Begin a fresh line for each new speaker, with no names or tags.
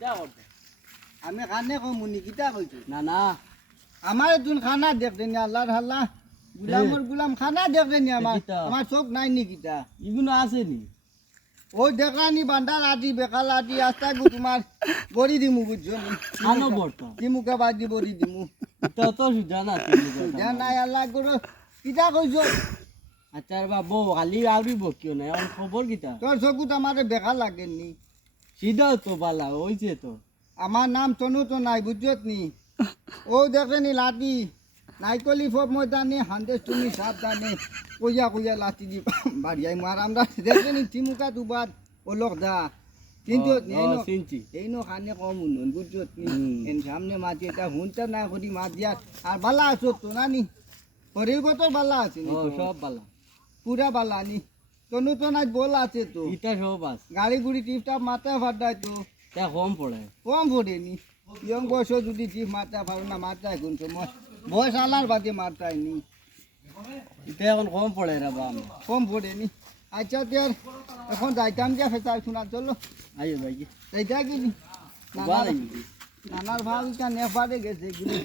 করতে
আমি খানে কম নিকিতা কইছো
না না।
আমার তুন খানা দেখতে নি আল্লাহ আল্লাহ গুলামর গুলাম খানা দেখতে নি আমার
কিতা?
আমার চোখ নাই নিকিতা
এগুলো আছে নি?
ওই দেখলানি বান্ডা লাঠি বেকা লাঠি আস্তা গু তোমার বড়ি দিমু বুঝছ নি?
খানো বর্তা
দিমুকে বাদি বড়ি দিমু?
তো তো না তুমি
নাই। আল্লাহ করো কিতা কইছো
আচ্ছা বাবু কালি আউরি বকিও না খবর কিটা
তোর চকুত আমার বেকা লাগেননি
সিধাও তো বালা হইছে তো।
আমার নাম তনু তো নাই বুঝছত নি? ও দেখেনি লাঠি। নাইকলি ফব ময়দানে হান্দেস তুমি সাবধানে কইয়া কইয়া লাঠি দি বাড়িয়াই মার আমরা দেখেনি চিমুকা দুবার ওলক দা। কিন্তু
ও, ও।
এই নো খানে কম উন্নয়ন বুঝছত নি? এন সামনে মাঝে এটা হুনটা না করি মাছ দিয়া। আর বালা আছো তো না নি? শরীর কত বালা আছে নি
ও সব বালা।
পুরা বালা নি। তনু তো নাই বল আছে তো।
ইটা সব আছে।
গাড়ি গুড়ি টিপটাপ মাথায় ফাটায় তো।
তা কম পড়ে।
কম পড়েনি। ইয়ং বয়স যদি জিপ মারতে পারো না মারতায় কোন সময় বয়স আলার বাদে মারতায় নি
ইটা এখন কম পড়ে রে বাম।
কম পড়েনি। আচ্ছা তোর এখন যাইতাম যে ফেসার শোনা চলো।
আইও ভাই
যাইতা কি? নানার ভাগ নেপারে গেছে গুলি